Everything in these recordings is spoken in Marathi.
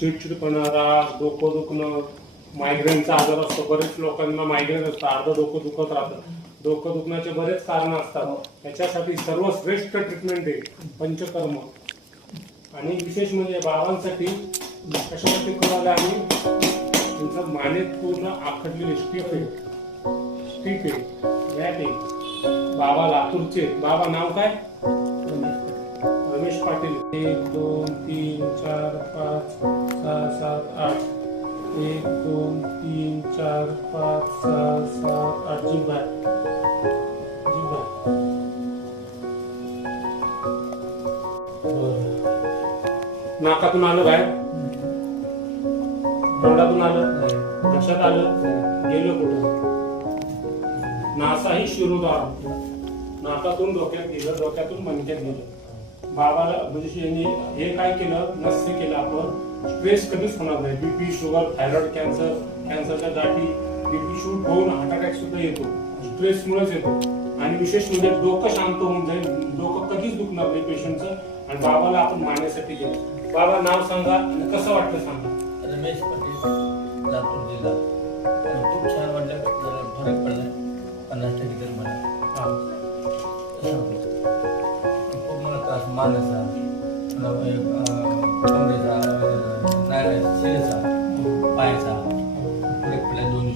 चिडचिडपणा, राग, डोकं दुखणं, मायग्रेनचा आजार असतो. बरेच लोकांना मायग्रेन असतं, अर्ध डोकं दुखत राहतं. डोकं दुखण्याचे बरेच कारण असतात. त्याच्यासाठी सर्वश्रेष्ठ ट्रीटमेंट आहे पंचकर्म. आणि विशेष म्हणजे बाबांसाठी कशासाठी करायला आम्ही त्यांचं मानेत पूर्ण आखडलेली स्टिप आहे, रॅप आहे. बाबा लातूरचे. बाबा नाव काय? रमेश पाटील. 1 2 3 4 5 6 7 8. 1 2 3 4 5 6 7 8. जिभा नाकातून आलं बाहेर, तोंडातून आलं, लक्षात आलं, गेलं कुठं? नासाही शिरोद्वार, नाकातून डोक्यात गेलं, डोक्यातून मणक्यात गेलं. बाबाला म्हणजे हे काय केलं, नस्य केलं आपण. स्ट्रेस कधीच होणार नाही. बीपी, शुगर, थायरॉइड, कॅन्सरच्या गाठी, बीपी शूट होऊन हार्ट अटॅक सुद्धा येतो, स्ट्रेसमुळेच येतो. आणि विशेष म्हणजे डोकं शांत होऊन जाईल, डोकं कधीच दुखणार नाही पेशंटचं. आणि बाबाला आपण मारण्यासाठी गेलो. बाबा नाव सांगा आणि कसं वाटलं सांगा. रमेश पाटील, लातूर जिल्हा. खूप छान वाटलं, जरा फरक पडला 50% तर मला. खूप मला त्रास मानेचा, कमरेचा, शिरेचा, पायाचा फरक पडला दोन्ही.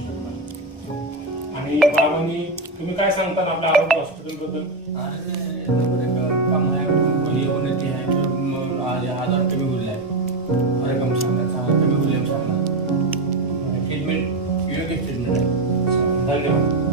आणि बाबांनी तुम्ही काय सांगता आपल्या आरोग्य हॉस्पिटल बद्दल? काम आहे, गोळी होण्याची आहे, 1000 कमी होईल आहे. बरं काम सांगा, कमी होईल सांगा. ट्रीटमेंट योग्य ट्रीटमेंट आहे. धन्यवाद.